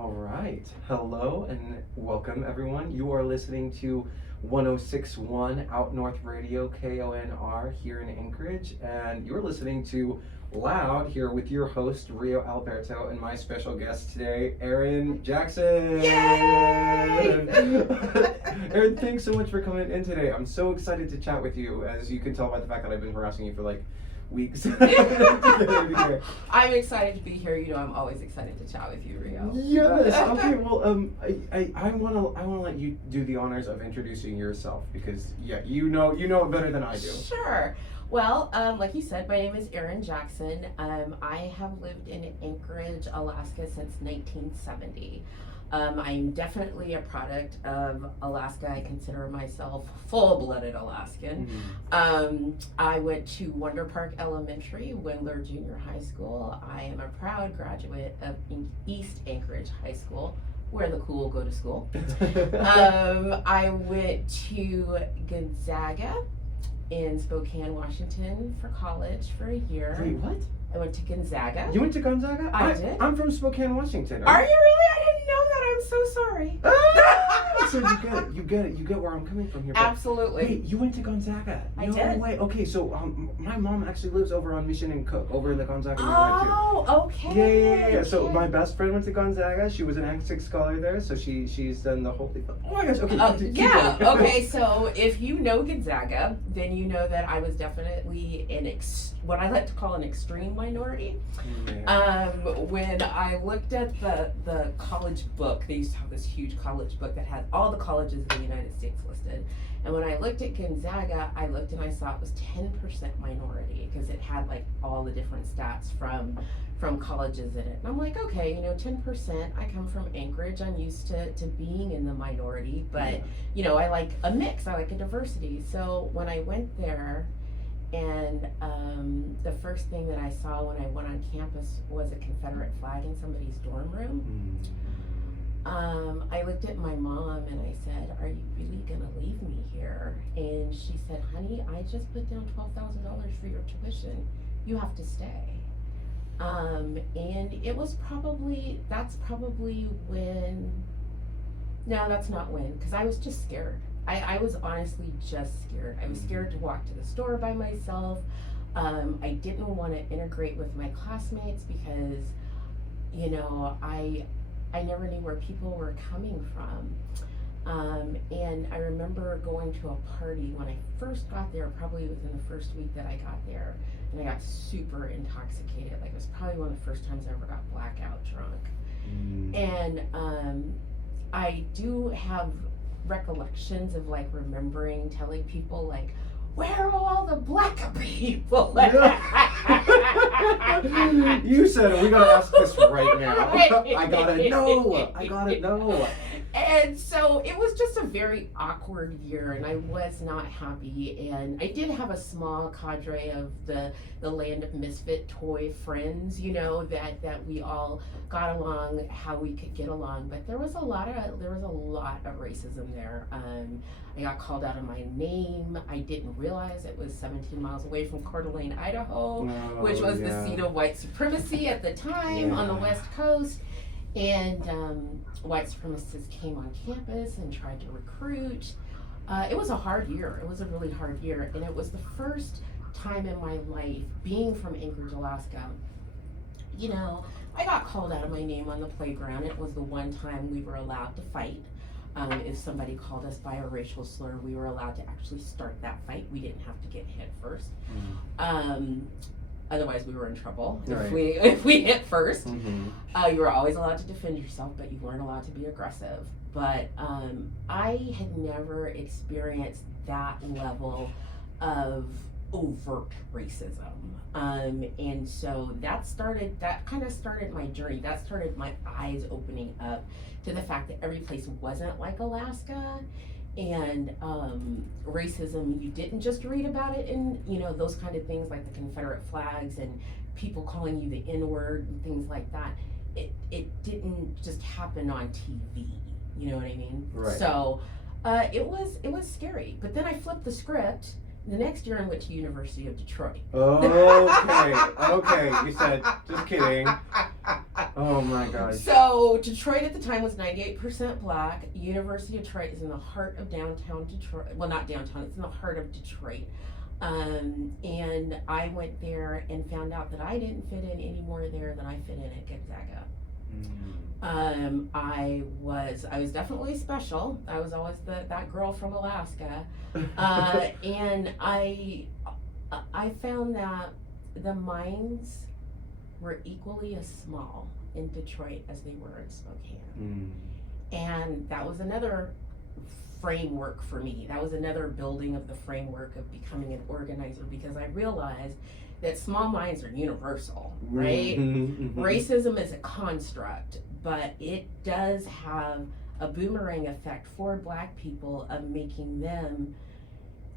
All right. Hello and welcome, everyone. You are listening to 1061 Out North Radio, KONR, here in Anchorage. And you're listening to Loud here with your host, Rio Alberto, and my special guest today, Erin Jackson. Yay! Erin, thanks so much for coming in today. I'm so excited to chat with you, as you can tell by the fact that I've been harassing you for like weeks. I'm excited to be here. You know, I'm always excited to chat with you, Rio. Yes. Okay. Well, I wanna let you do the honors of introducing yourself because you know it better than I do. Sure. Well, like you said, my name is Erin Jackson. I have lived in Anchorage, Alaska since 1970. I'm definitely a product of Alaska. I consider myself full-blooded Alaskan. I went to Wonder Park Elementary, Windler Junior High School. I am a proud graduate of East Anchorage High School, where the cool go to school. I went to Gonzaga in Spokane, Washington for college for a year. Wait, what? I went to Gonzaga. You went to Gonzaga? I did. I'm from Spokane, Washington. Are you really? I didn't know that. I'm so sorry. So you get where I'm coming from here. Absolutely. Wait, you went to Gonzaga? I no did. way. Okay, so my mom actually lives over on Mission and Cook, over in the Gonzaga neighborhood too. Oh, okay. Yeah. So my best friend went to Gonzaga. She was an Act scholar there, so she's done the whole thing. Oh my gosh. Okay. Keep going. Okay. So if you know Gonzaga, then you know that I was definitely what I like to call an extreme minority. Yeah. When I looked at the college book, they used to have this huge college book that had all the colleges in the United States listed. And when I looked at Gonzaga, I looked and I saw it was 10% minority because it had like all the different stats from colleges in it. And I'm like, okay, 10%. I come from Anchorage. I'm used to being in the minority, but I like a mix. I like a diversity. So when I went there, and the first thing that I saw when I went on campus was a Confederate flag in somebody's dorm room. I looked at my mom and I said, "Are you really gonna leave me here?" And she said, "Honey, I just put down $12,000 for your tuition. You have to stay." And it was that's not when, because I was just scared. I was honestly just scared. I was scared to walk to the store by myself. I didn't want to integrate with my classmates because, I never knew where people were coming from. And I remember going to a party when I first got there, probably within the first week that I got there, and I got super intoxicated. Like, it was probably one of the first times I ever got blackout drunk. And I do have recollections of like remembering telling people like, "Where are all the black people?" You said it. We gotta ask this right now. I gotta know. And so it was just a very awkward year, and I was not happy. And I did have a small cadre of the land of misfit toy friends, that we all got along how we could get along. But there was a lot of racism there. I got called out of my name. I didn't realize it was 17 miles away from Coeur d'Alene, Idaho, which was the seat of white supremacy at the time on the West Coast. And white supremacists came on campus and tried to recruit. It was a hard year. It was a really hard year. And it was the first time in my life, being from Anchorage, Alaska, I got called out of my name on the playground. It was the one time we were allowed to fight. If somebody called us by a racial slur, we were allowed to actually start that fight. We didn't have to get hit first. Otherwise, we were in trouble if we hit first. You were always allowed to defend yourself, but you weren't allowed to be aggressive. But I had never experienced that level of overt racism. And so that kind of started my journey. That started my eyes opening up to the fact that every place wasn't like Alaska. And racism, you didn't just read about it in, those kind of things like the Confederate flags and people calling you the N-word and things like that. It didn't just happen on TV, you know what I mean? Right. So it was scary. But then I flipped the script. The next year I went to University of Detroit. Okay. You said, just kidding. Oh my gosh. So Detroit at the time was 98% black. University of Detroit is in the heart of downtown Detroit. Well, not downtown, it's in the heart of Detroit. And I went there and found out that I didn't fit in any more there than I fit in at Gonzaga. I was definitely special. I was always that girl from Alaska. And I found that the minds were equally as small in Detroit as they were in Spokane. And that was another framework for me. That was another building of the framework of becoming an organizer, because I realized that small minds are universal, right? Racism is a construct, but it does have a boomerang effect for black people of making them,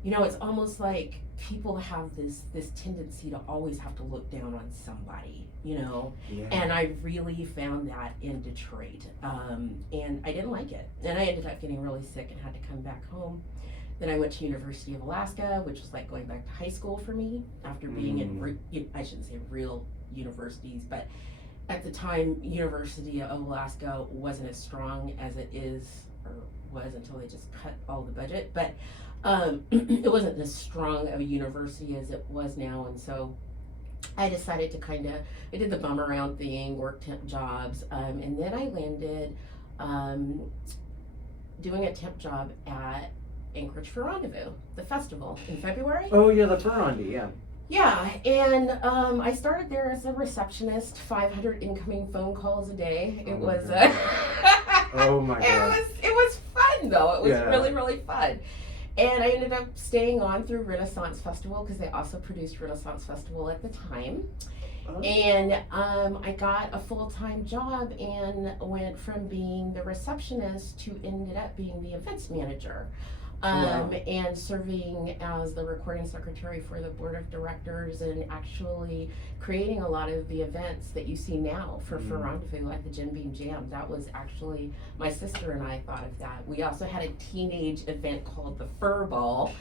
you know, it's almost like people have this tendency to always have to look down on somebody, you know. And I really found that in Detroit, and I didn't like it, and I ended up getting really sick and had to come back home. Then I went to University of Alaska, which was like going back to high school for me after being in I shouldn't say real universities, but at the time University of Alaska wasn't as strong as it is or was until they just cut all the budget, but it wasn't as strong of a university as it was now. And so I decided to I did the bum around thing, worked temp jobs, and then I landed doing a temp job at Anchorage for Rendezvous, the festival in February. Oh yeah, the Ferrandi, yeah. Yeah, and I started there as a receptionist, 500 incoming phone calls a day. It was oh my god. It was fun though. It was really, really fun. And I ended up staying on through Renaissance Festival, because they also produced Renaissance Festival at the time. And I got a full-time job and went from being the receptionist to ended up being the events manager. And serving as the recording secretary for the board of directors, and actually creating a lot of the events that you see now for Rendezvous, like the Jim Beam Jam. That was actually, my sister and I thought of that. We also had a teenage event called the Fur Ball,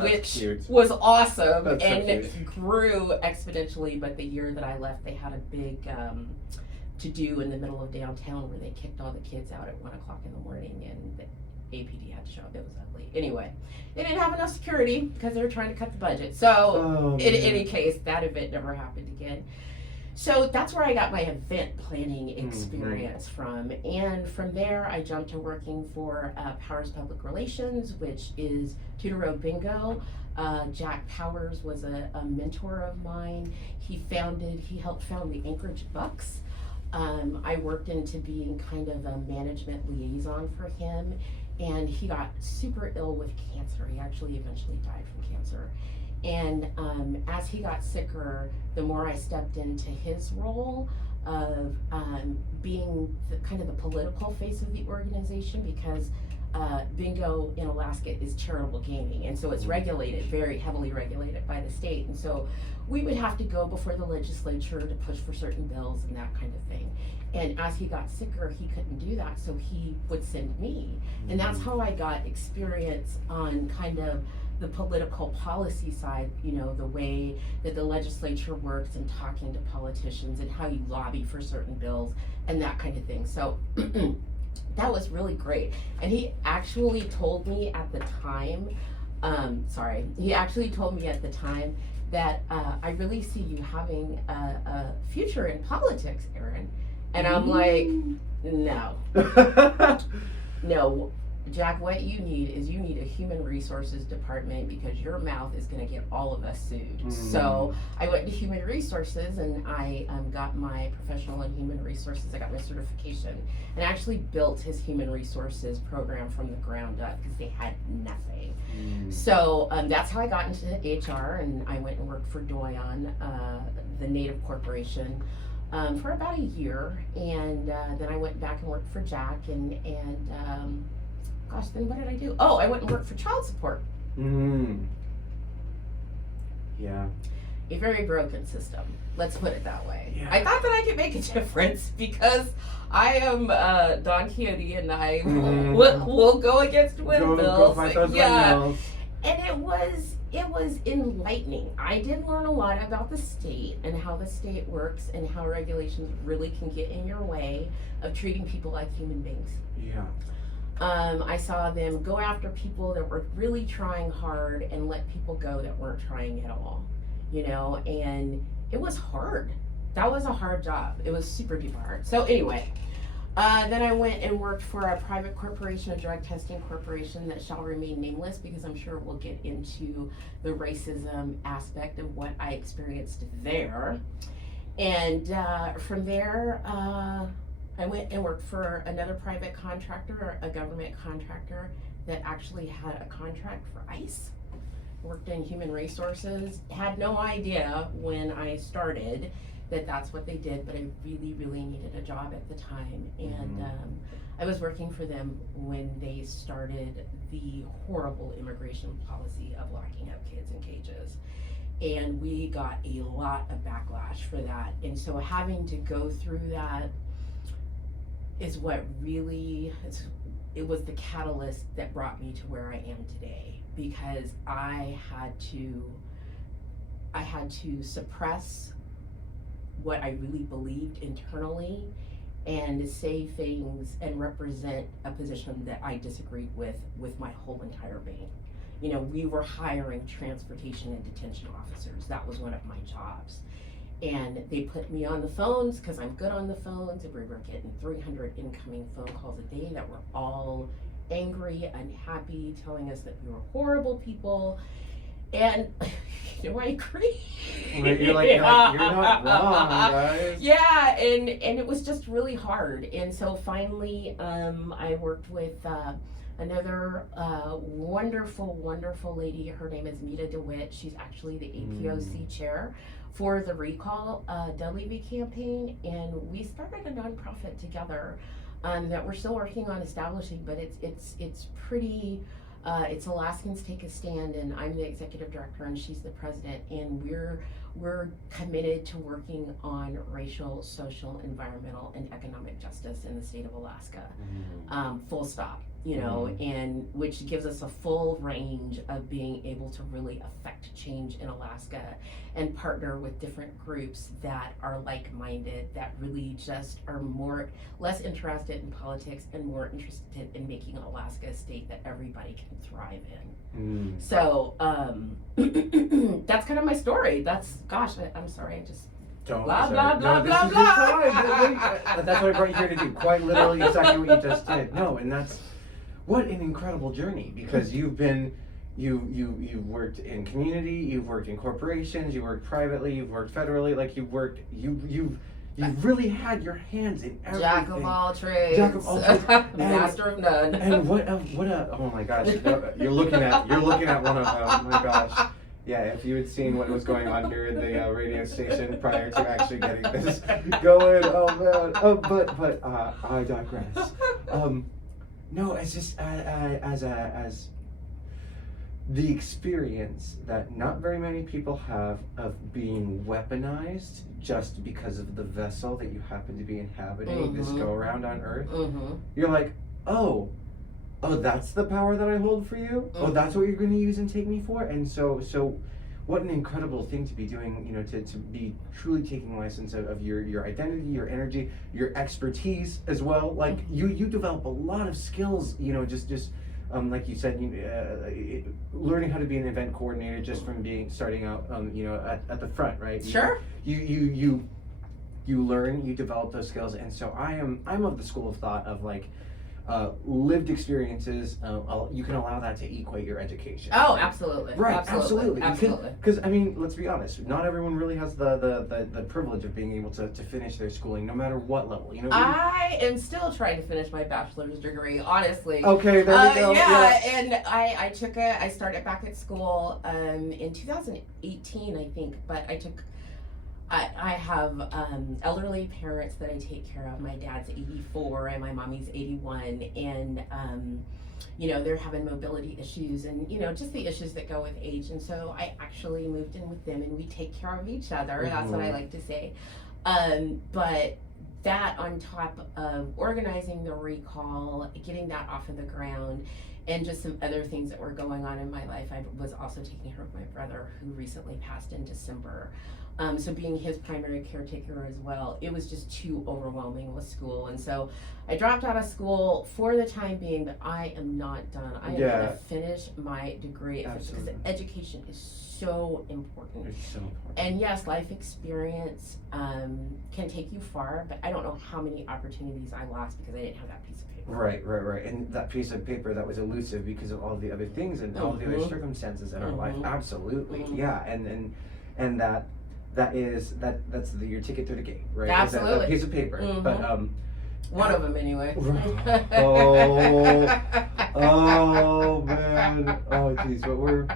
which cute. Was awesome. That's and so it grew exponentially. But the year that I left, they had a big to do in the middle of downtown where they kicked all the kids out at 1 o'clock in the morning, and the APD had to show up. It was ugly. Anyway, they didn't have enough security because they were trying to cut the budget. So in any case, that event never happened again. So that's where I got my event planning experience from. And from there, I jumped to working for Powers Public Relations, which is Tutoro Bingo. Jack Powers was a mentor of mine. He helped found the Anchorage Bucks. I worked into being kind of a management liaison for him, and he got super ill with cancer. He actually eventually died from cancer. And as he got sicker, the more I stepped into his role of being kind of the political face of the organization, because bingo in Alaska is charitable gaming, and so it's regulated, very heavily regulated by the state. And so we would have to go before the legislature to push for certain bills and that kind of thing. And as he got sicker, he couldn't do that, so he would send me. And that's how I got experience on kind of the political policy side, you know, the way that the legislature works and talking to politicians and how you lobby for certain bills and that kind of thing. So that was really great. And he actually told me at the time, that I really see you having a future in politics, Erin. And I'm like, no. No, Jack, what you need is a human resources department, because your mouth is going to get all of us sued. So I went to human resources, and I got my professional in human resources. I got my certification, and actually built his human resources program from the ground up, because they had nothing. So that's how I got into HR, and I went and worked for Doyon, the Native Corporation, for about a year, and then I went back and worked for Jack, and gosh, then what did I do? Oh, I went and worked for child support. Yeah. A very broken system. Let's put it that way. Yeah. I thought that I could make a difference, because I am Don Quixote, and I will go against windmills. Go fight those windmills. And it was enlightening. I did learn a lot about the state and how the state works and how regulations really can get in your way of treating people like human beings. Yeah. I saw them go after people that were really trying hard and let people go that weren't trying at all, you know, and it was hard. That was a hard job. It was super duper hard. So anyway, then I went and worked for a private corporation, a drug testing corporation that shall remain nameless, because I'm sure we'll get into the racism aspect of what I experienced there. And from there, I went and worked for another private contractor, a government contractor that actually had a contract for ICE. Worked in human resources. Had no idea when I started that that's what they did, but I really, really needed a job at the time. And I was working for them when they started the horrible immigration policy of locking up kids in cages. And we got a lot of backlash for that. And so having to go through that is what really, it was the catalyst that brought me to where I am today, because I had to suppress what I really believed internally and say things and represent a position that I disagreed with my whole entire being. You know, we were hiring transportation and detention officers. That was one of my jobs. And they put me on the phones because I'm good on the phones, and we were getting 300 incoming phone calls a day that were all angry, unhappy, telling us that we were horrible people. And you know, I agree. You're like, you're not wrong, guys. Yeah, and it was just really hard. And so finally, I worked with another wonderful, wonderful lady. Her name is Mita DeWitt. She's actually the APOC chair for the Recall WV campaign, and we started a nonprofit together that we're still working on establishing, but it's pretty. It's Alaskans Take a Stand, and I'm the executive director, and she's the president, and we're committed to working on racial, social, environmental, and economic justice in the state of Alaska. Full stop. You know, and which gives us a full range of being able to really affect change in Alaska and partner with different groups that are like-minded, that really just are less interested in politics and more interested in making Alaska a state that everybody can thrive in. So that's kind of my story. I'm sorry, I just Don't blah, be blah, sorry. blah, No, blah, this is blah. your time. That's what I brought you here to do. Quite literally exactly what you just did. No, and that's what an incredible journey, because you've worked in community, you've worked in corporations, you worked privately, you've worked federally, like you've really had your hands in everything. Jack of all trades. Master of none. And what a oh my gosh, you're looking at one of them. Oh my gosh. Yeah, if you had seen what was going on here at the radio station prior to actually getting this going, oh man. But I digress. No, it's just as the experience that not very many people have of being weaponized just because of the vessel that you happen to be inhabiting this go around on Earth. You're like, oh, that's the power that I hold for you? Oh, that's what you're going to use and take me for? And so what an incredible thing to be doing, you know, to be truly taking license of your identity, your energy, your expertise as well. Like you develop a lot of skills, you know, just like you said, learning how to be an event coordinator just from starting out, you know, at the front, right? Sure. You learn, you develop those skills, and so I'm of the school of thought of like, lived experiences, you can allow that to equate your education. Oh, absolutely. Right, absolutely. Because I mean, let's be honest, not everyone really has the privilege of being able to finish their schooling, no matter what level. You know, I am still trying to finish my bachelor's degree, honestly. Okay, there we go. Yeah, and I started back at school in 2018, I think, but I have elderly parents that I take care of. My dad's 84 and my mommy's 81, and you know, they're having mobility issues and, you know, just the issues that go with age. And so I actually moved in with them, and we take care of each other. That's what I like to say. But that on top of organizing the recall, getting that off of the ground, and just some other things that were going on in my life. I was also taking care of my brother who recently passed in December. So being his primary caretaker as well, it was just too overwhelming with school. And so I dropped out of school for the time being, but I am not done. I am going to finish my degree because education is so important. It's so important. And yes, life experience can take you far, but I don't know how many opportunities I lost because I didn't have that piece of paper. Right. And that piece of paper that was elusive because of all the other things and all the other circumstances in our life. Absolutely. Yeah. And that's your ticket through the gate, right? Absolutely. That piece of paper. But one of them anyway. Oh man. Oh geez, but we're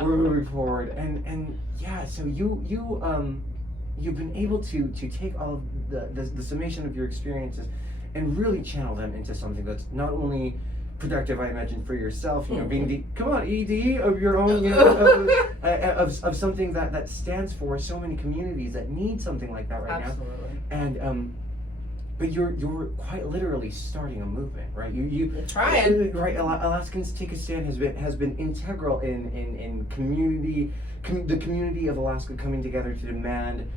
moving forward. And yeah, so you've been able to take all of the summation of your experiences and really channel them into something that's not only productive, I imagine, for yourself, being the ED of your own, of something that stands for so many communities that need something like that right now. And but you're quite literally starting a movement, right? You trying, right? Alaskans Take a Stand has been integral in the community of Alaska coming together to demand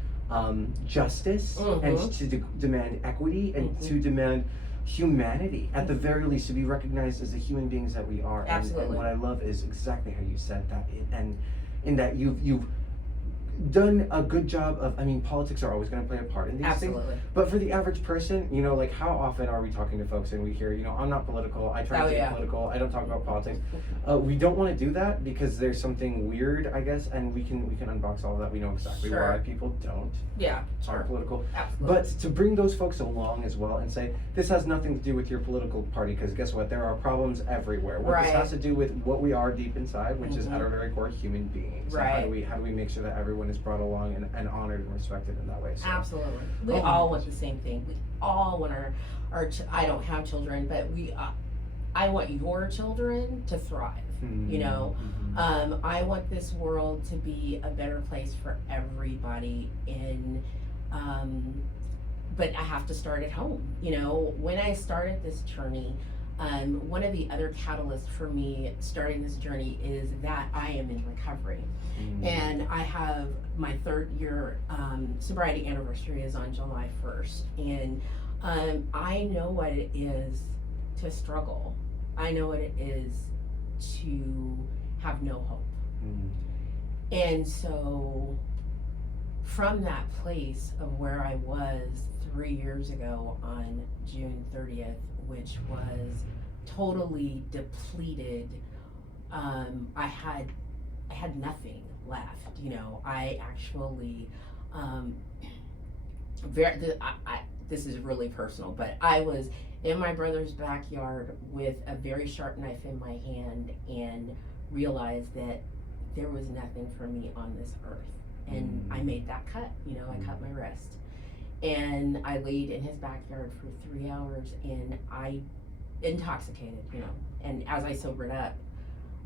justice and to demand equity and to demand humanity, at the very least, to be recognized as the human beings that we are. Absolutely. And what I love is exactly how you said that, and in that you've done a good job of, politics are always going to play a part in these things, but for the average person, like how often are we talking to folks and we hear, I'm not political, I try to be political, I don't talk about politics. We don't want to do that because there's something weird, I guess, and we can unbox all of that. We know exactly why people don't are political. Absolutely. But to bring those folks along as well and say, this has nothing to do with your political party, because guess what, there are problems everywhere. What this has to do with what we are deep inside, which is at our very core human beings. Right. And how do we make sure that everyone is brought along and honored and respected in that way? So. Absolutely. We all want the same thing. We all want our I don't have children, but I want your children to thrive. I want this world to be a better place for everybody but I have to start at home. When I started this journey, one of the other catalysts for me starting this journey is that I am in recovery. And I have my 3rd year sobriety anniversary is on July 1st. And I know what it is to struggle. I know what it is to have no hope. And so from that place of where I was 3 years ago on June 30th, which was totally depleted, I had nothing left. I actually this is really personal, but I was in my brother's backyard with a very sharp knife in my hand and realized that there was nothing for me on this earth. And I made that cut, I cut my wrist. And I laid in his backyard for 3 hours and I intoxicated, and as I sobered up,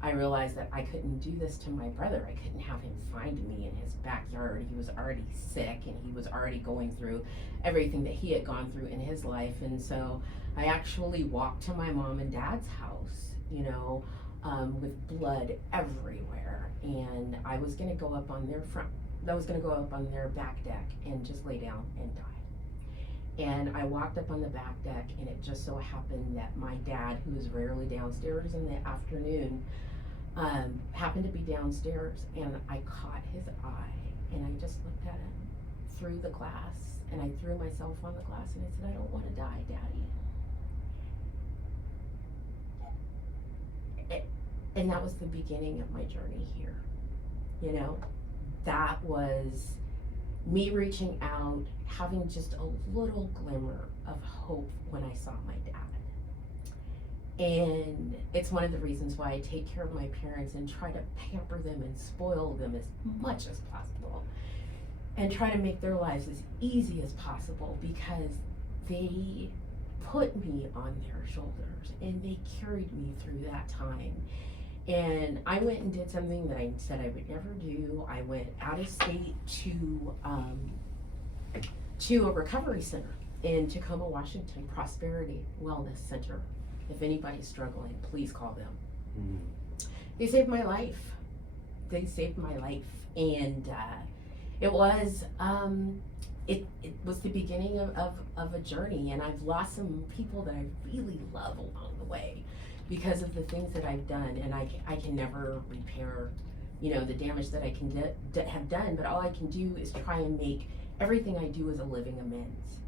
I realized that I couldn't do this to my brother. I couldn't have him find me in his backyard. He was already sick and he was already going through everything that he had gone through in his life. And so I actually walked to my mom and dad's house, with blood everywhere. And I was gonna go up on their back deck and just lay down and die. And I walked up on the back deck, and it just so happened that my dad, who is rarely downstairs in the afternoon, happened to be downstairs, and I caught his eye, and I just looked at him through the glass, and I threw myself on the glass, and I said, I don't want to die, Daddy. And that was the beginning of my journey here. That was me reaching out, having just a little glimmer of hope when I saw my dad. And it's one of the reasons why I take care of my parents and try to pamper them and spoil them as much as possible and try to make their lives as easy as possible, because they put me on their shoulders and they carried me through that time. And I went and did something that I said I would never do. I went out of state to a recovery center in Tacoma, Washington, Prosperity Wellness Center. If anybody's struggling, please call them. Mm. They saved my life. They saved my life. And it was the beginning of a journey, and I've lost some people that I really love along the way because of the things that I've done, and I can never repair, the damage that I can have done, but all I can do is try and make everything I do as a living amends.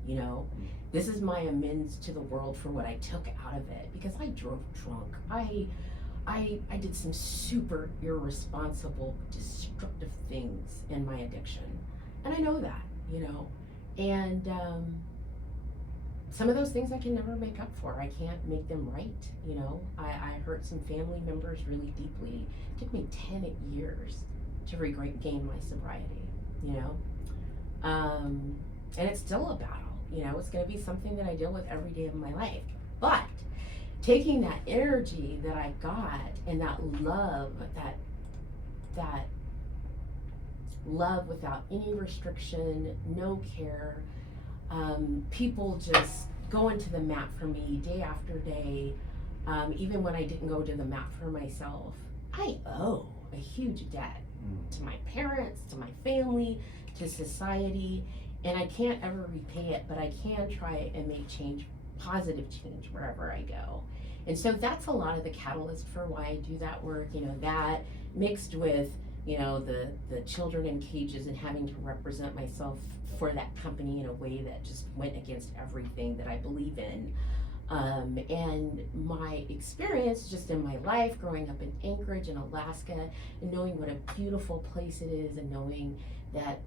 This is my amends to the world for what I took out of it, because I drove drunk. I did some super irresponsible, destructive things in my addiction, and I know that, and some of those things I can never make up for. I can't make them right, I hurt some family members really deeply. It took me 10 years to regain my sobriety, and it's still a battle, it's going to be something that I deal with every day of my life, but taking that energy that I got and that love, that love without any restriction, no care, people just going to the mat for me day after day, even when I didn't go to the mat for myself. I owe a huge debt to my parents, to my family, to society, and I can't ever repay it, but I can try and make change, positive change, wherever I go. And so that's a lot of the catalyst for why I do that work, that mixed with, the children in cages and having to represent myself for that company in a way that just went against everything that I believe in. And my experience just in my life growing up in Anchorage in Alaska, and knowing what a beautiful place it is, and knowing that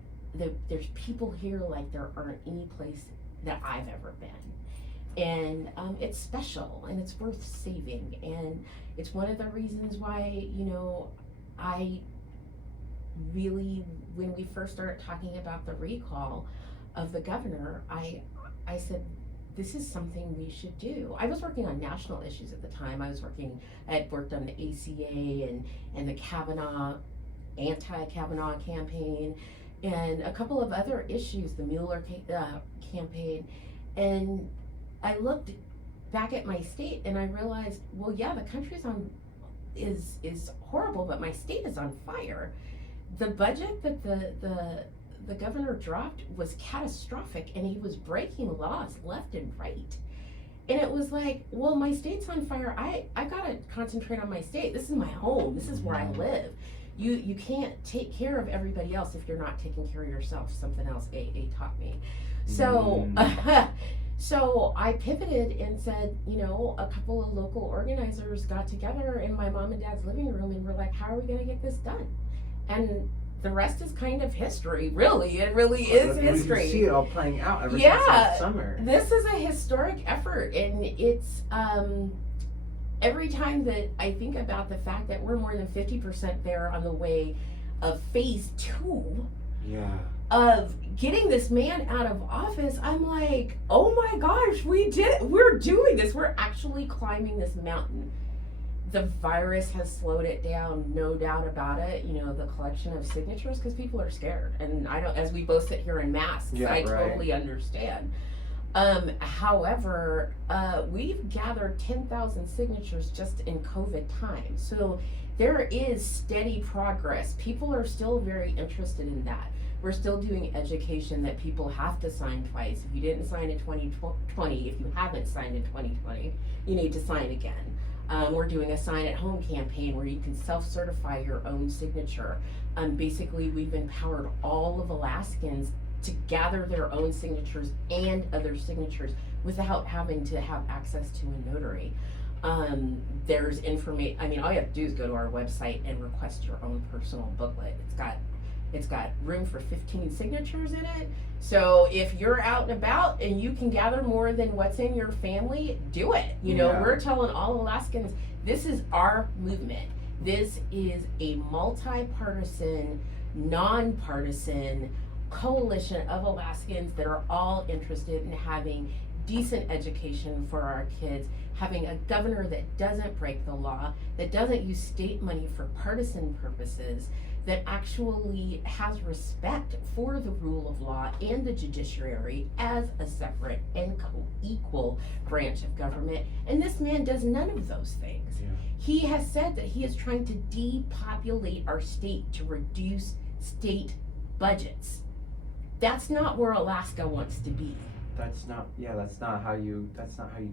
there's people here like there aren't any place that I've ever been. And it's special, and it's worth saving, and it's one of the reasons why, I really, when we first started talking about the recall of the governor, I said, this is something we should do. I was working on national issues at the time. I had worked on the ACA and the anti-Kavanaugh campaign, and a couple of other issues, the Mueller campaign, and I looked back at my state and I realized, well, yeah, the country's is horrible, but my state is on fire. The budget that the governor dropped was catastrophic, and he was breaking laws left and right. And it was like, well, my state's on fire. I gotta concentrate on my state. This is my home. This is where I live. You can't take care of everybody else if you're not taking care of yourself. Something else AA taught me. So. So I pivoted and said, a couple of local organizers got together in my mom and dad's living room and were like, how are we going to get this done? And the rest is kind of history, really. It really is history. You see it all playing out ever since last summer. This is a historic effort, and it's every time that I think about the fact that we're more than 50% there on the way of phase 2. Yeah. Of getting this man out of office, I'm like, oh my gosh, we did it. We're doing this. We're actually climbing this mountain. The virus has slowed it down, no doubt about it. The collection of signatures, because people are scared. And as we both sit here in masks, totally understand. However, we've gathered 10,000 signatures just in COVID time. So there is steady progress. People are still very interested in that. We're still doing education that people have to sign twice. If you didn't sign in 2020, if you haven't signed in 2020, you need to sign again. We're doing a sign at home campaign where you can self-certify your own signature. Basically, we've empowered all of Alaskans to gather their own signatures and other signatures without having to have access to a notary. There's information, all you have to do is go to our website and request your own personal booklet. It's got room for 15 signatures in it. So if you're out and about and you can gather more than what's in your family, do it. We're telling all Alaskans, this is our movement. This is a multi-partisan, non-partisan coalition of Alaskans that are all interested in having decent education for our kids, having a governor that doesn't break the law, that doesn't use state money for partisan purposes, that actually has respect for the rule of law and the judiciary as a separate and co-equal branch of government. And this man does none of those things. Yeah. He has said that he is trying to depopulate our state to reduce state budgets. That's not where Alaska wants to be. That's not how you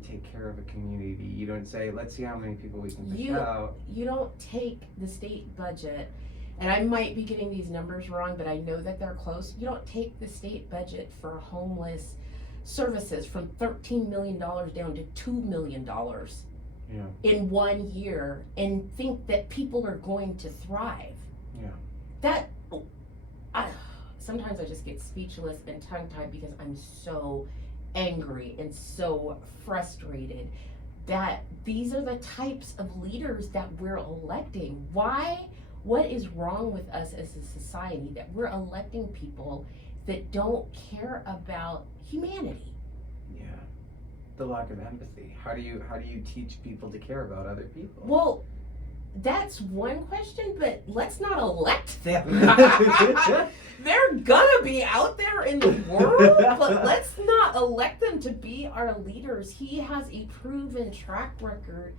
take care of a community. You don't say, let's see how many people we can push out. You don't take the state budget, and I might be getting these numbers wrong, but I know that they're close. You don't take the state budget for homeless services from $13 million down to $2 million in 1 year and think that people are going to thrive. Yeah. Sometimes I just get speechless and tongue-tied because I'm so angry and so frustrated that these are the types of leaders that we're electing. Why? What is wrong with us as a society that we're electing people that don't care about humanity? Yeah. The lack of empathy. How do you teach people to care about other people? Well, that's one question, but let's not elect them. They're gonna be out there in the world, but let's not elect them to be our leaders. He has a proven track record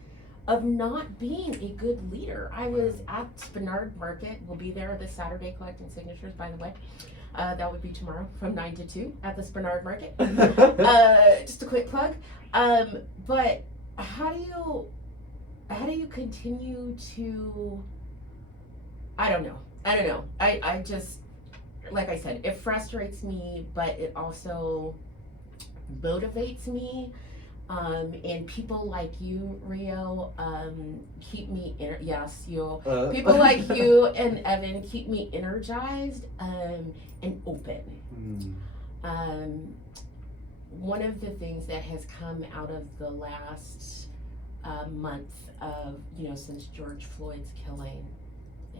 of not being a good leader. I was at Spenard Market. We'll be there this Saturday collecting signatures, by the way. That would be tomorrow from 9 to 2 at the Spenard Market. Just a quick plug. But how do you continue to, I don't know. I just, like I said, it frustrates me, but it also motivates me. And people like you, Rio, keep me, people like you and Evan keep me energized, and open. One of the things that has come out of the last month of, since George Floyd's killing,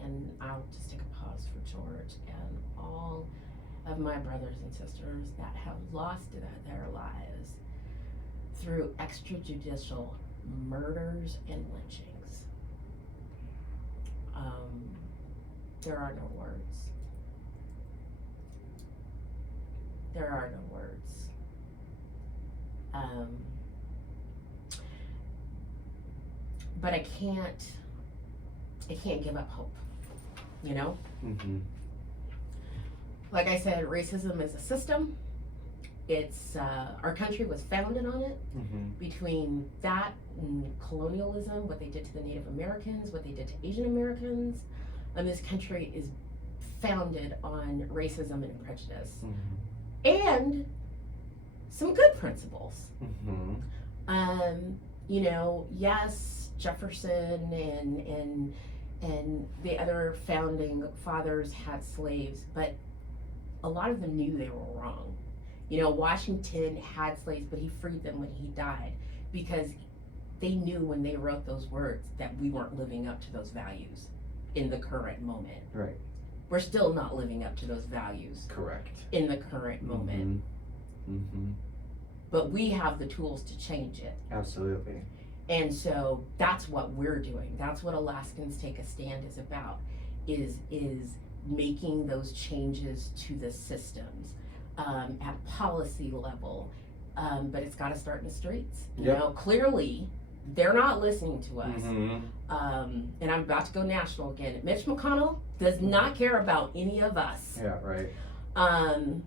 and I'll just take a pause for George and all of my brothers and sisters that have lost their lives through extrajudicial murders and lynchings. There are no words. There are no words. But I can't give up hope, Like I said, racism is a system. It's, our country was founded on it. Between that and colonialism, what they did to the Native Americans, what they did to Asian Americans, and this country is founded on racism and prejudice. And some good principles. Yes, Jefferson and the other founding fathers had slaves, but a lot of them knew they were wrong. Washington had slaves, but he freed them when he died because they knew when they wrote those words that we weren't living up to those values in the current moment. Right. We're still not living up to those values. Correct. In the current moment. But we have the tools to change it. Absolutely. And so that's what we're doing. That's what Alaskans Take a Stand is about, is making those changes to the systems at policy level. But it's got to start in the streets. Clearly, they're not listening to us. And I'm about to go national again. Mitch McConnell does not care about any of us. Yeah, right. I'm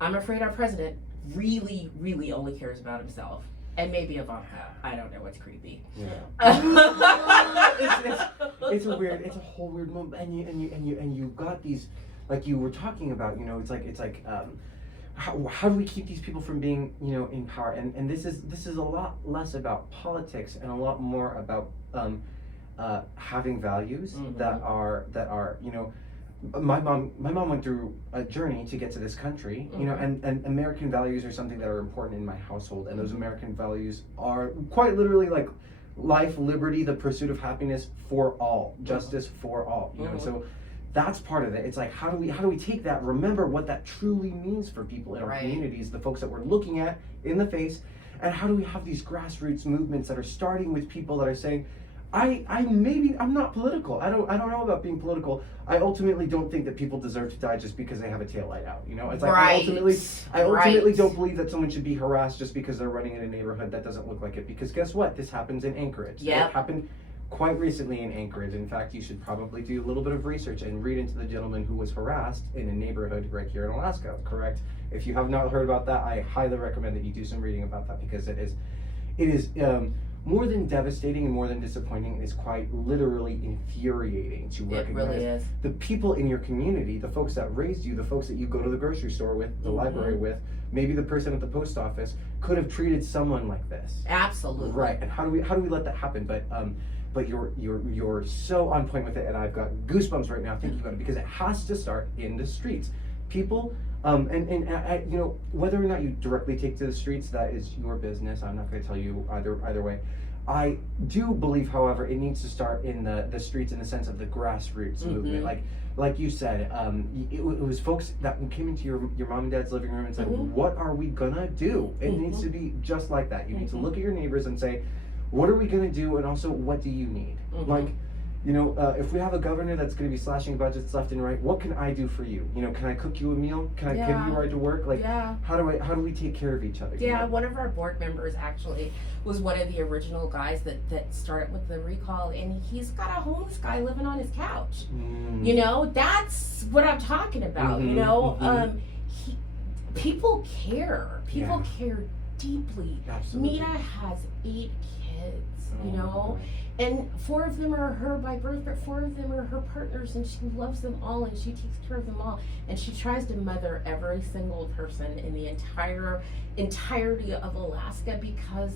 afraid our president really, really only cares about himself. And maybe Ivanka. I don't know. It's creepy. Yeah. it's a whole weird moment. And you got these, like you were talking about. It's like how do we keep these people from being in power? And this is a lot less about politics and a lot more about having values that are My mom went through a journey to get to this country, and American values are something that are important in my household, and those American values are quite literally like life, liberty, the pursuit of happiness for all, justice for all, and so that's part of it. It's like, how do we take that, remember what that truly means for people in our communities, the folks that we're looking at in the face, and how do we have these grassroots movements that are starting with people that are saying, I'm not political. I don't know about being political. I ultimately don't think that people deserve to die just because they have a taillight out. It's like I ultimately don't believe that someone should be harassed just because they're running in a neighborhood that doesn't look like it. Because guess what? This happens in Anchorage. Yep. It happened quite recently in Anchorage. In fact, you should probably do a little bit of research and read into the gentleman who was harassed in a neighborhood right here in Alaska. Correct? If you have not heard about that, I highly recommend that you do some reading about that, because it is more than devastating and more than disappointing. It is quite literally infuriating to recognize It really is. the people in your community, the folks that raised you, the folks that you go to the grocery store with, the library with, maybe the person at the post office could have treated someone like this. Absolutely. Right. And how do we let that happen? But you're so on point with it, and I've got goosebumps right now thinking about it, because it has to start in the streets. People, whether or not you directly take to the streets, that is your business. I'm not going to tell you either way. I do believe, however, it needs to start in the streets, in the sense of the grassroots movement. Like you said, it was folks that came into your mom and dad's living room and said, what are we gonna do? It needs to be just like that. You need to look at your neighbors and say, what are we gonna do? And also, what do you need? Like, if we have a governor that's going to be slashing budgets left and right, what can I do for you? Can I cook you a meal? Can I give you a ride to work? Like, how do we take care of each other? Yeah, one of our board members actually was one of the original guys that started with the recall, and he's got a homeless guy living on his couch. That's what I'm talking about. People care. People care deeply. Absolutely. Mita has 8 kids. And 4 of them are her by birth, but 4 of them are her partners, and she loves them all, and she takes care of them all, and she tries to mother every single person in the entirety of Alaska, because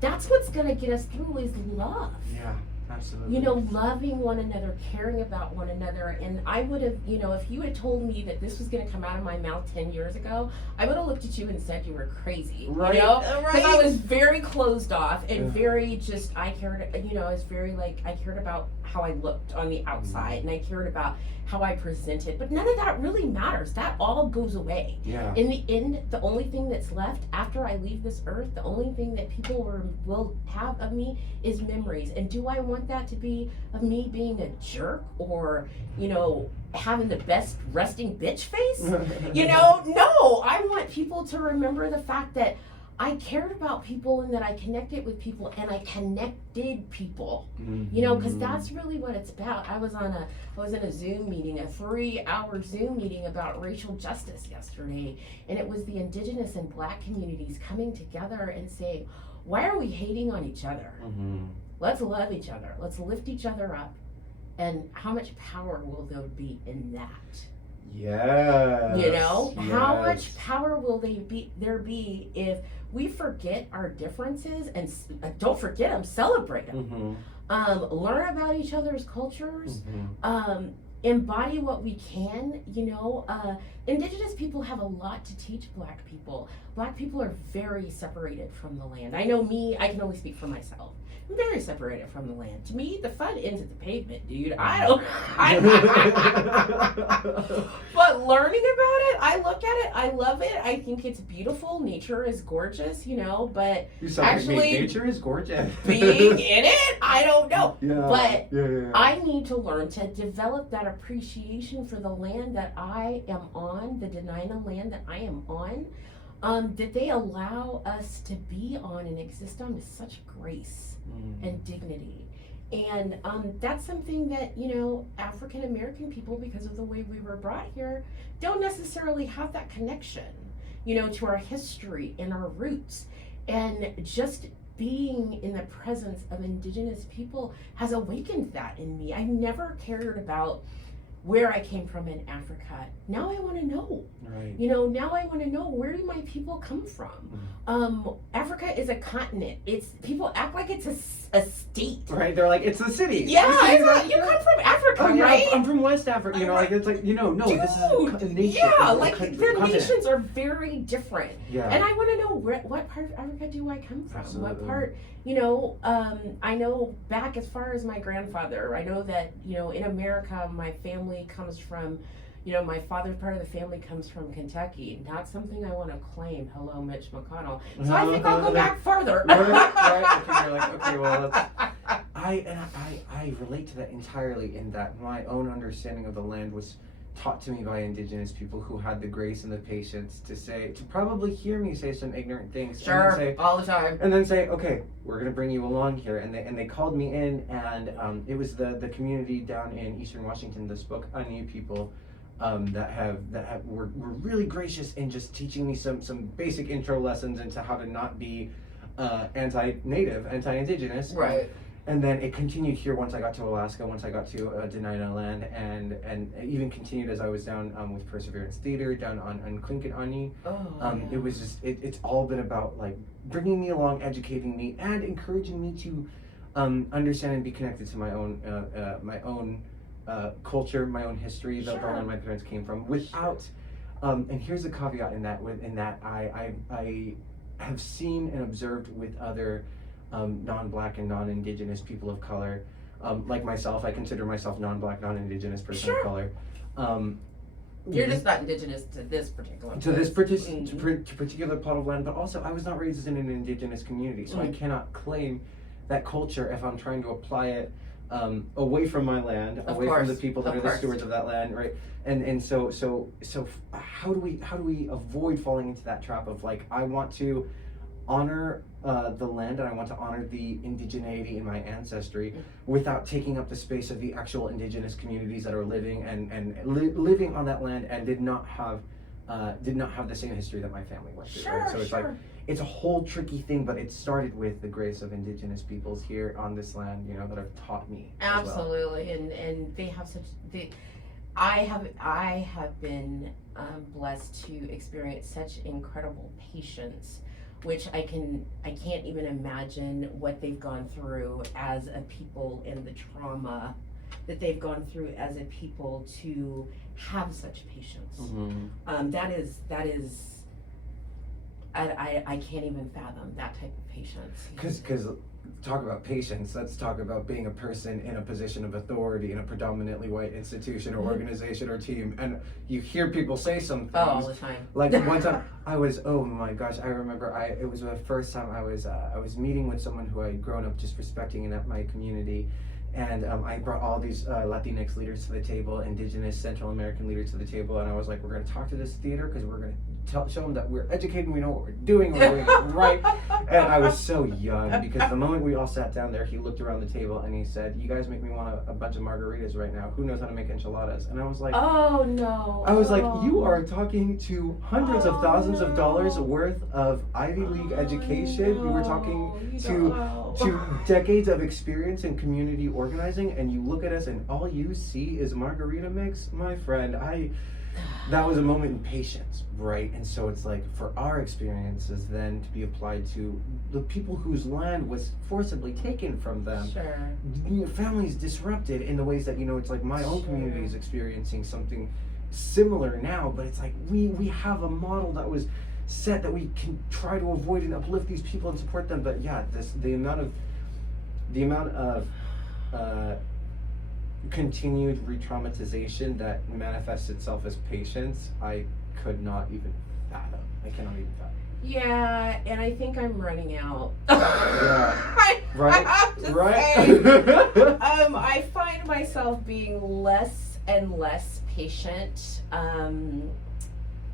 that's what's gonna get us through is love. Yeah, absolutely. Loving one another, caring about one another. And I would have, if you had told me that this was gonna come out of my mouth 10 years ago, I would have looked at you and said you were crazy. Right. Because I was very closed off and very just, I cared, I was very I cared about how I looked on the outside, and I cared about how I presented, but none of that really matters. That all goes away. Yeah. In the end, the only thing that's left after I leave this earth, the only thing that people will have of me is memories. And do I want that to be of me being a jerk, or having the best resting bitch face? No. I want people to remember the fact that I cared about people, and that I connected with people, and I connected people. Because that's really what it's about. I was in a Zoom meeting, a 3-hour Zoom meeting about racial justice yesterday, and it was the Indigenous and Black communities coming together and saying, why are we hating on each other? Let's love each other. Let's lift each other up. And how much power will there be in that? Yes. How much power will there be if we forget our differences, and don't forget them, celebrate them. Learn about each other's cultures, embody what we can. Indigenous people have a lot to teach Black people. Black people are very separated from the land. I know I can only speak for myself. I'm very separated from the land. To me, the fun ends at the pavement, dude. But learning about it, I look at it, I love it. I think it's beautiful. Nature is gorgeous, but actually nature is gorgeous. Being in it, I don't know. But I I need to learn to develop that appreciation for the land that I am on, the Dena'ina land that I am on, that they allow us to be on and exist on with such grace and dignity. And that's something that, African American people, because of the way we were brought here, don't necessarily have that connection, to our history and our roots. And just being in the presence of Indigenous people has awakened that in me. I never cared about where I came from in Africa. Now I want to know. Right. Now I want to know, where do my people come from? Africa is a continent. People act like it's a state. Right. They're like, it's a city. Yeah, you come from Africa, right? I'm from West Africa. No, Dude, this is a nation. Yeah, the nations are very different. Yeah. And I want to know what part of Africa do I come from? Absolutely. What part, I know back as far as my grandfather. I know that, in America, my family comes from, my father's part of the family comes from Kentucky. Not something I want to claim. Hello, Mitch McConnell. So I think I'll go back further. Right. Okay, you're like, okay, well, I relate to that entirely, in that my own understanding of the land was taught to me by indigenous people who had the grace and the patience to probably hear me say some ignorant things, Sure, and then say, all the time. and then say, okay, we're gonna bring you along here, and they called me in, and it was the community down in Eastern Washington, the Spokane people, that were really gracious in just teaching me some basic intro lessons into how to not be anti-native, anti-indigenous. Right. And then it continued here once I got to Alaska, once I got to Dena'ina Land, and it even continued as I was down with Perseverance Theater down on Quinketani. Oh. It was just, it's all been about like bringing me along, educating me, and encouraging me to understand and be connected to my own culture, my own history, the land my parents came from, without. And here's a caveat in that I have seen and observed with other non-Black and non-Indigenous people of color, like myself. I consider myself non-Black, non-Indigenous person of color. You're just not indigenous to this particular particular plot of land, but also I was not raised in an Indigenous community, so I cannot claim that culture if I'm trying to apply it away from my land, away from the people that are the stewards of that land, right? And so how do we avoid falling into that trap of like, I want to honor the land and I want to honor the indigeneity in my ancestry without taking up the space of the actual indigenous communities that are living living on that land and did not have the same history that my family went through. Right? So it's like, it's a whole tricky thing, but it started with the grace of indigenous peoples here on this land, that have taught me. Absolutely, and they have I have been blessed to experience such incredible patience, which I can't even imagine what they've gone through as a people and the trauma that they've gone through as a people to have such patience. Mm-hmm. That is I can't even fathom that type of patience. Because talk about patience, let's talk about being a person in a position of authority in a predominantly white institution or organization or team, and you hear people say some things. All the time. Like one time I was, oh my gosh, I remember it was the first time I was meeting with someone who I'd grown up just respecting in my community. And I brought all these Latinx leaders to the table, Indigenous Central American leaders to the table, and I was like, we're going to talk to this theater because we're going to show them that we're educated, we know what we're doing it right. And I was so young, because the moment we all sat down there, he looked around the table and he said, you guys make me want a bunch of margaritas right now. Who knows how to make enchiladas? And I was like, oh no. I was like, you are talking to hundreds of thousands of dollars worth of Ivy League education. No. We were talking to decades of experience in community organizing, and you look at us and all you see is margarita mix. My friend, that was a moment in patience, right? And so it's like, for our experiences then to be applied to the people whose land was forcibly taken from them. Sure. Families disrupted in the ways that, it's like my own community is experiencing something similar now, but it's like we have a model that was set that we can try to avoid and uplift these people and support them. But yeah, the amount of continued re-traumatization that manifests itself as patience, I could not even fathom. I cannot even fathom. Yeah, and I think I'm running out. Yeah. Right? I have to Right? say, I find myself being less and less patient,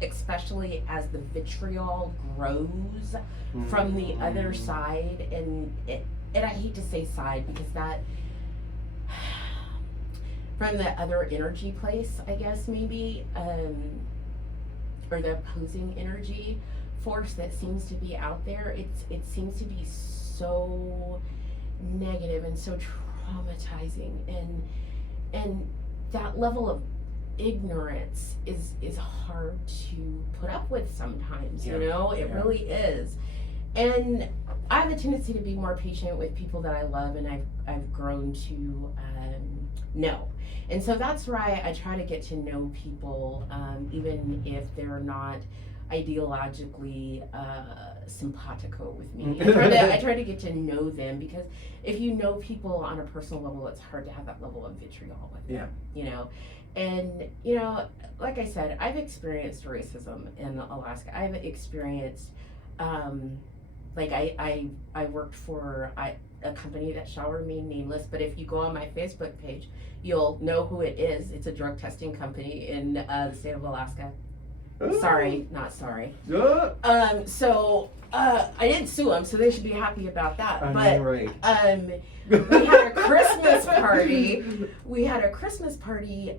especially as the vitriol grows from the other side, and I hate to say side because that from the other energy place, I guess maybe, or the opposing energy force that seems to be out there. It seems to be so negative and so traumatizing, and that level of ignorance is hard to put up with sometimes. It really is. And I have a tendency to be more patient with people that I love and I've grown to know. And so that's why I try to get to know people, even if they're not ideologically simpatico with me. I try to get to know them, because if you know people on a personal level, it's hard to have that level of vitriol with them. And like I said, I've experienced racism in Alaska. I've experienced I worked for a company that shall remain nameless, but if you go on my Facebook page, you'll know who it is. It's a drug testing company in the state of Alaska. Sorry, not sorry. So I didn't sue them, so they should be happy about that. Right. We had a Christmas party.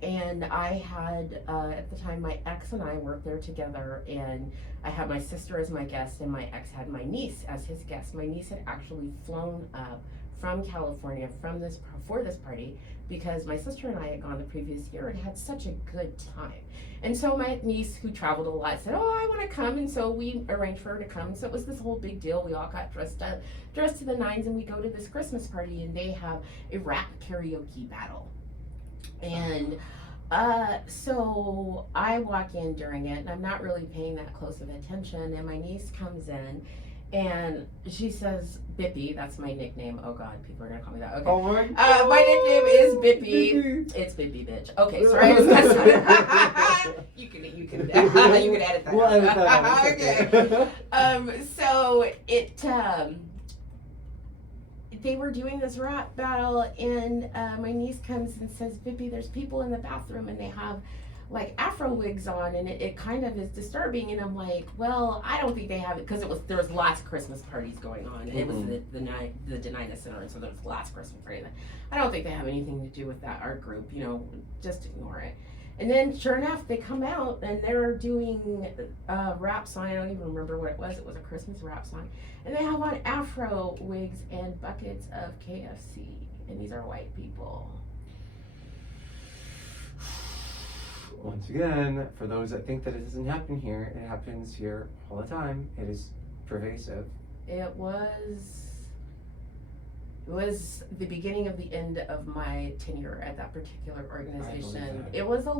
And I had at the time my ex and I worked there together, and I had my sister as my guest, and my ex had my niece as his guest. My niece had actually flown up from California for this party because my sister and I had gone the previous year and had such a good time. And so my niece, who traveled a lot, said, "Oh, I want to come." And so we arranged for her to come. So it was this whole big deal. We all got dressed to the nines, and we go to this Christmas party, and they have a rap karaoke battle. And so I walk in during it, and I'm not really paying that close of attention. And my niece comes in, and she says, Bippy, that's my nickname. Oh God, people are gonna call me that. Okay. Oh my my nickname is Bippy. It's Bippy, bitch. Okay, sorry. You can edit that. We'll edit that out. Okay. So they were doing this rap battle, and my niece comes and says, Bippy, there's people in the bathroom, and they have like afro wigs on, and it kind of is disturbing. And I'm like, well, I don't think they have it, because there was lots of Christmas parties going on. It was the Denina Center, and so there was lots of Christmas parties. I don't think they have anything to do with that art group, just ignore it. And then sure enough, they come out and they're doing a rap song. I don't even remember what it was. It was a Christmas rap song. And they have on afro wigs and buckets of KFC. And these are white people. Once again, for those that think that it doesn't happen here, it happens here all the time. It is pervasive. It was the beginning of the end of my tenure at that particular organization. It was a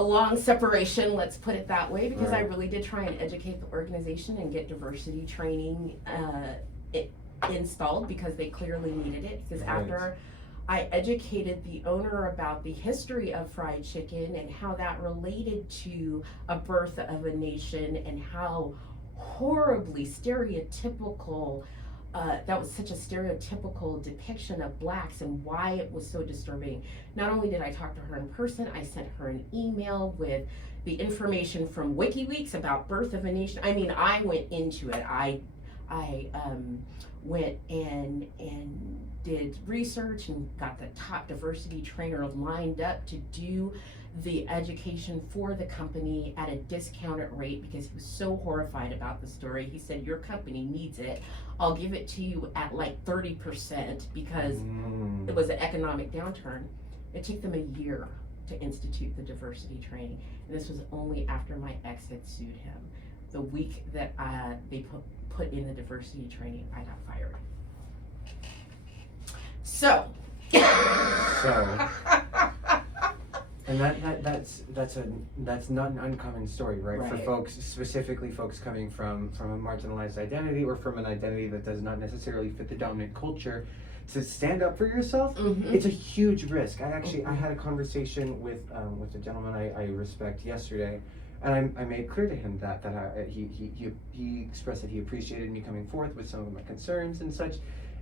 long separation, let's put it that way, because I really did try and educate the organization and get diversity training installed, because they clearly needed it. Because after I educated the owner about the history of fried chicken and how that related to a birth of a nation, and how horribly stereotypical, that was such a stereotypical depiction of blacks, and why it was so disturbing. Not only did I talk to her in person, I sent her an email with the information from WikiLeaks about birth of a nation. I mean, I went into it. I went and did research and got the top diversity trainer lined up to do the education for the company at a discounted rate, because he was so horrified about the story. He said, your company needs it. I'll give it to you at like 30%, because it was an economic downturn. It took them a year to institute the diversity training. And this was only after my ex had sued him. The week that they put in the diversity training, I got fired. So. And that's not an uncommon story, right? For folks, specifically folks coming from a marginalized identity, or from an identity that does not necessarily fit the dominant culture, to stand up for yourself, it's a huge risk. I had a conversation with a gentleman I respect yesterday, and I made clear to him that he expressed that he appreciated me coming forth with some of my concerns and such,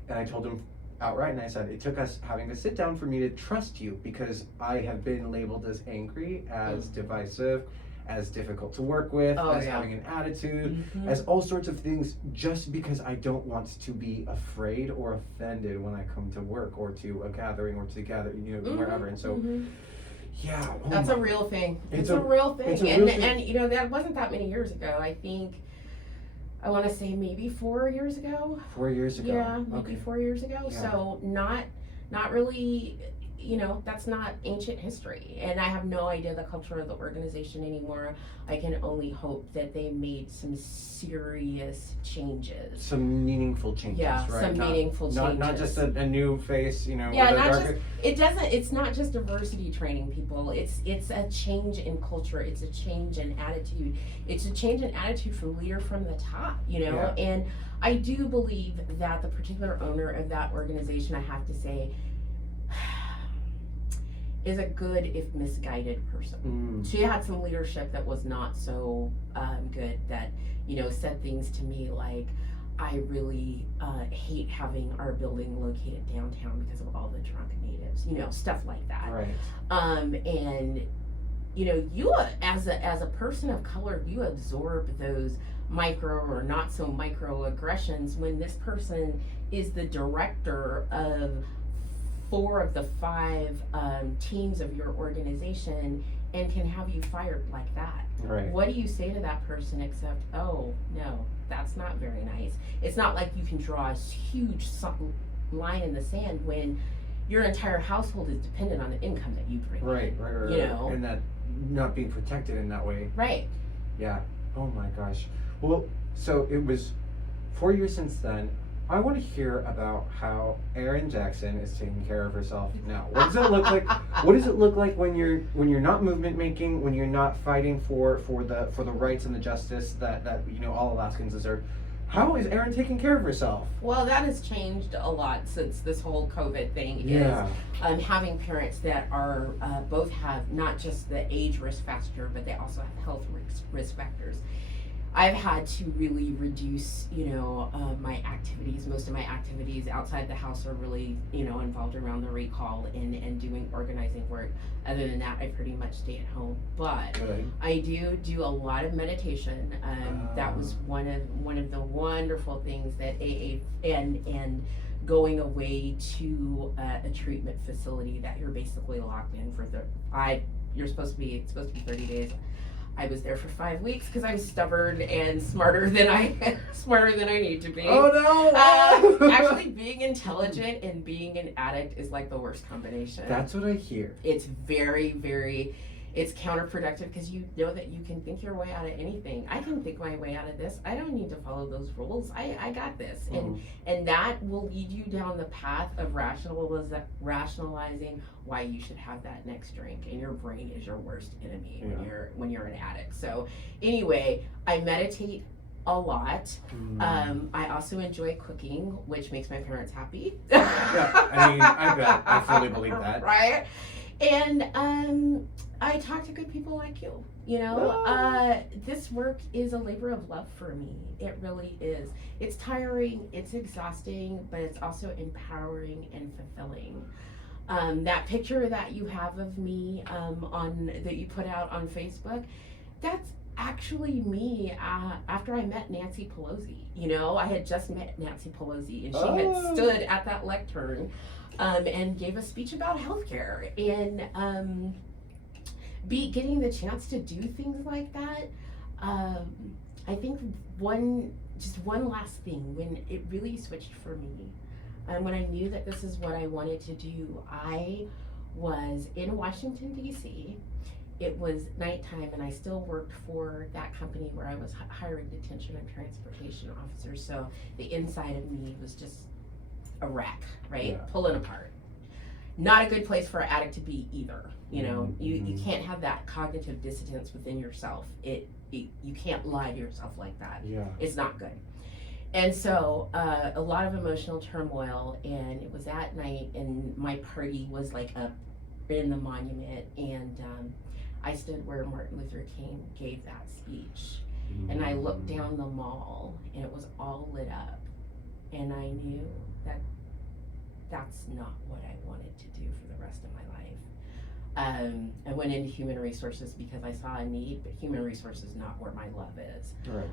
and I told him outright, and I said, it took us having to sit down for me to trust you, because I have been labeled as angry, as divisive, as difficult to work with, having an attitude, as all sorts of things, just because I don't want to be afraid or offended when I come to work, or to a gathering, or to gather, wherever. And so that's a real thing. It's a real thing. And that wasn't that many years ago. I think I want to say maybe 4 years ago. 4 years ago. Yeah, maybe 4 years ago. Yeah. So not really, that's not ancient history. And I have no idea the culture of the organization anymore. I can only hope that they made some serious changes. Some meaningful changes, right? Meaningful changes. Not just a new face, it's not just diversity training, people. It's a change in culture. It's a change in attitude. It's a change in attitude from leader from the top, And I do believe that the particular owner of that organization, I have to say, is a good if misguided person. She had some leadership that was not so good, that, you know, said things to me like, I really hate having our building located downtown because of all the drunk natives, you know, stuff like that. Right. And you know, you as a person of color, you absorb those micro or not so micro aggressions when this person is the director of 4 of the 5 teams of your organization and can have you fired like that. Right. What do you say to that person except, oh, no, that's not very nice. It's not like you can draw a huge line in the sand when your entire household is dependent on the income that you bring. Right. You know? And that not being protected in that way. Right. Yeah. Oh my gosh. Well, so it was 4 years since then. I want to hear about how Erin Jackson is taking care of herself now. What does it look like? What does it look like when you're not movement making, when you're not fighting for the rights and the justice that you know all Alaskans deserve? How is Erin taking care of herself? Well, that has changed a lot since this whole COVID thing. Yeah. Is having parents that are both have not just the age risk factor, but they also have health risk factors. I've had to really reduce, you know, my activities. Most of my activities outside the house are really, you know, involved around the recall and doing organizing work. Other than that, I pretty much stay at home. But Good. I do a lot of meditation. That was one of the wonderful things that AA and going away to a treatment facility that you're basically locked in for it's supposed to be 30 days. I was there for 5 weeks because I'm stubborn and smarter than I need to be. Oh no! Actually, being intelligent and being an addict is like the worst combination. That's what I hear. It's very, very, it's counterproductive because you know that you can think your way out of anything. I can think my way out of this. I don't need to follow those rules. I got this. And that will lead you down the path of rationalizing why you should have that next drink. And your brain is your worst enemy when you're an addict. So anyway, I meditate a lot. I also enjoy cooking, which makes my parents happy. Yeah, I mean, I bet. I fully believe that. Right? And I talk to good people like you. You know, this work is a labor of love for me. It really is. It's tiring, it's exhausting, but it's also empowering and fulfilling. That picture that you have of me that you put out on Facebook, that's actually me after I met Nancy Pelosi. You know, I had just met Nancy Pelosi, and she had stood at that lectern and gave a speech about healthcare, and getting the chance to do things like that. I think one last thing, when it really switched for me, when I knew that this is what I wanted to do, I was in Washington, D.C. It was nighttime, and I still worked for that company where I was hiring detention and transportation officers. So the inside of me was just a wreck, right? Pulling apart. Not a good place for an addict to be either. You know, you can't have that cognitive dissonance within yourself. You can't lie to yourself like that. Yeah. It's not good. And so a lot of emotional turmoil, and it was at night, and my party was like up in the monument, and I stood where Martin Luther King gave that speech, and I looked down the mall, and it was all lit up, and I knew that that's not what I wanted to do for the rest of my life. I went into human resources because I saw a need, but human resources is not where my love is. Right.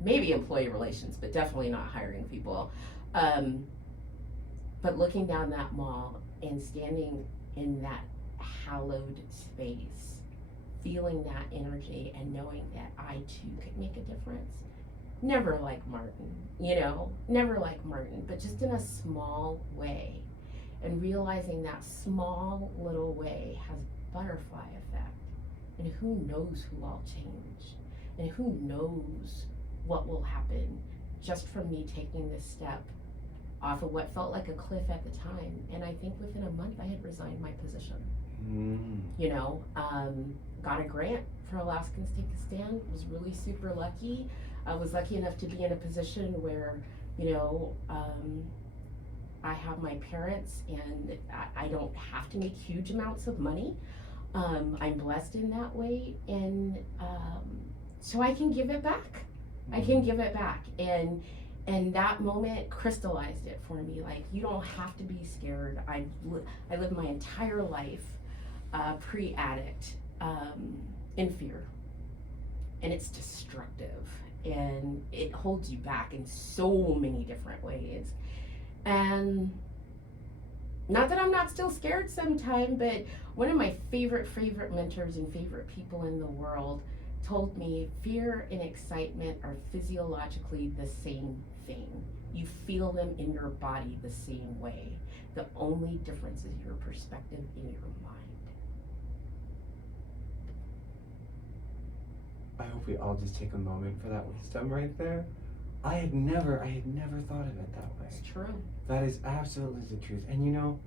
Maybe employee relations, but definitely not hiring people. But looking down that mall and standing in that hallowed space, feeling that energy and knowing that I too could make a difference. Never like Martin, but just in a small way. And realizing that small little way has butterfly effect. And who knows who I'll change. And who knows what will happen just from me taking this step off of what felt like a cliff at the time. And I think within a month I had resigned my position. You know, got a grant for Alaskans Take a Stand, was really super lucky. I was lucky enough to be in a position where, you know, I have my parents, and I don't have to make huge amounts of money. I'm blessed in that way, and so I can give it back. I can give it back, and that moment crystallized it for me. Like, you don't have to be scared. I lived my entire life pre-addict in fear, and it's destructive, and it holds you back in so many different ways. And not that I'm not still scared sometimes, but one of my favorite mentors and favorite people in the world told me fear and excitement are physiologically the same thing. You feel them in your body the same way. The only difference is your perspective in your mind. I hope we all just take a moment for that wisdom right there. I had never thought of it that way. It's true. That is absolutely the truth. And you know,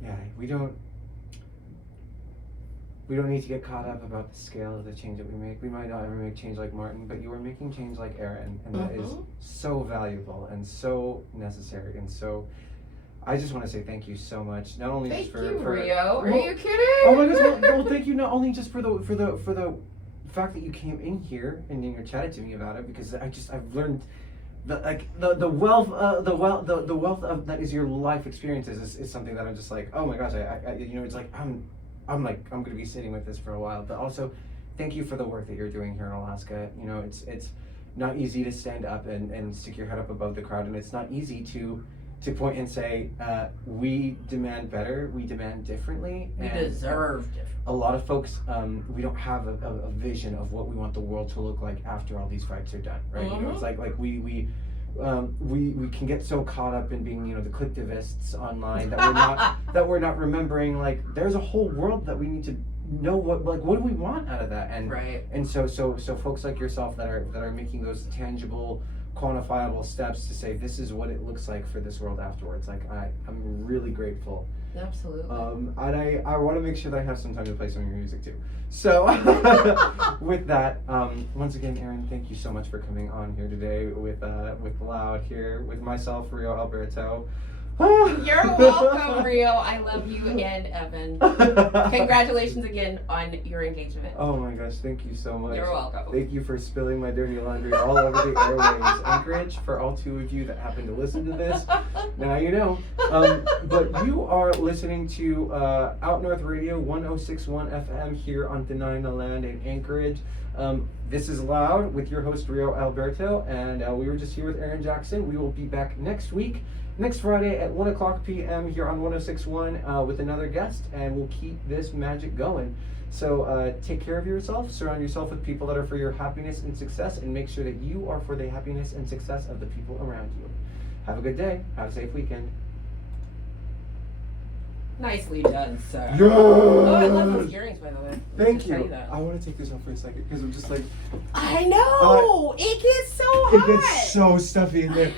yeah, we don't need to get caught up about the scale of the change that we make. We might not ever make change like Martin, but you are making change like Erin, and that is so valuable and so necessary. And so I just want to say thank you so much. Not only Thank just you, for Rio. well, Are you kidding? Oh my goodness! Well, thank you not only just for the fact that you came in here and you chatted to me about it, because I've learned the wealth of that is your life experiences is something that I'm just like, oh my gosh, I you know, it's like I'm going to be sitting with this for a while. But also, thank you for the work that you're doing here in Alaska. You know, it's not easy to stand up and stick your head up above the crowd, and it's not easy to point and say, we demand better, we demand differently. We deserve different. A lot of folks, we don't have a vision of what we want the world to look like after all these fights are done, right? You know, it's like we can get so caught up in being, you know, the collectivists online that we're not remembering, like, there's a whole world that we need to know what do we want out of that. And right. And so folks like yourself that are making those tangible, quantifiable steps to say this is what it looks like for this world afterwards. Like, I'm really grateful. Absolutely. And I want to make sure that I have some time to play some of your music too. So with that, once again, Erin, thank you so much for coming on here today with Loud here with myself, Rio Alberto. You're welcome, Rio. I love you and Evan. Congratulations again on your engagement. Oh my gosh, thank you so much. You're welcome. Thank you for spilling my dirty laundry all over the airwaves. Anchorage, for all two of you that happen to listen to this, now you know. But you are listening to Out North Radio 106.1 FM here on Denina Land in Anchorage. This is Loud with your host Rio Alberto, and we were just here with Erin Jackson. We will be back next week. Next Friday at 1 o'clock p.m. here on 106.1 with another guest, and we'll keep this magic going. So take care of yourself, surround yourself with people that are for your happiness and success, and make sure that you are for the happiness and success of the people around you. Have a good day. Have a safe weekend. Nicely done, sir. Yes! Oh, I love those earrings, by the way. Thank you. I want to take this off for a second because I'm just like... I know! It gets so hot! It gets so stuffy in there.